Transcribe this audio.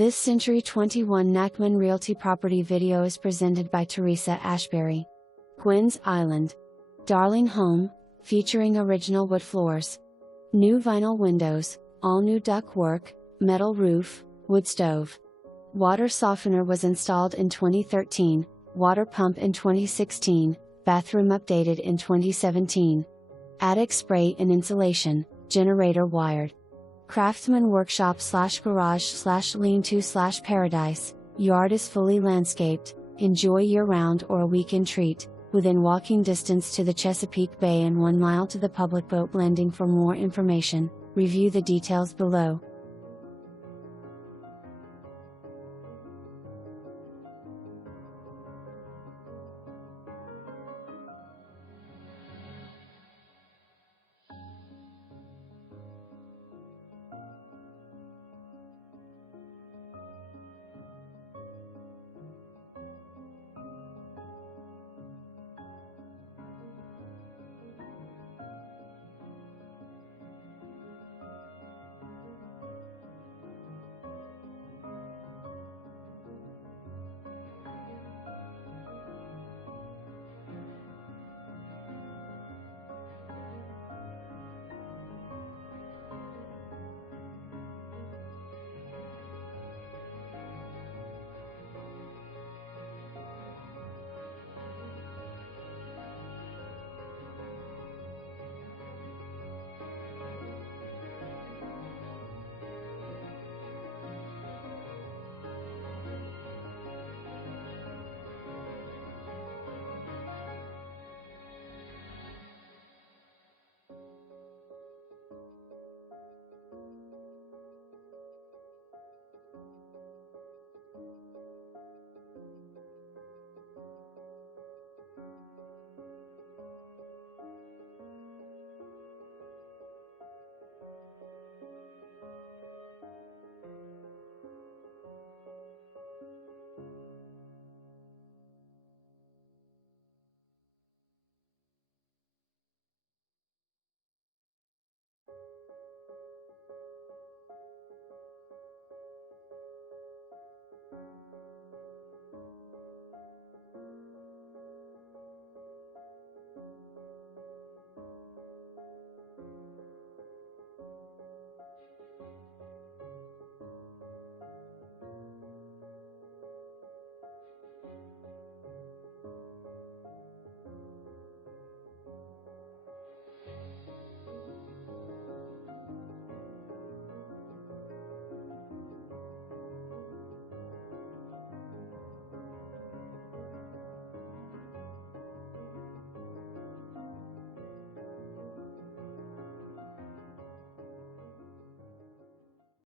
This Century 21 Nachman Realty property video is presented by Theresa Ashberry. Gwynns Island. Darling home, featuring original wood floors. New vinyl windows, all new ductwork, metal roof, wood stove. Water softener was installed in 2013, water pump in 2016, bathroom updated in 2017. Attic spray and insulation, generator wired. Craftsman Workshop / garage / lean-to / paradise, yard is fully landscaped, enjoy year-round or a weekend treat, within walking distance to the Chesapeake Bay and 1 mile to the public boat landing. For more information, review the details below.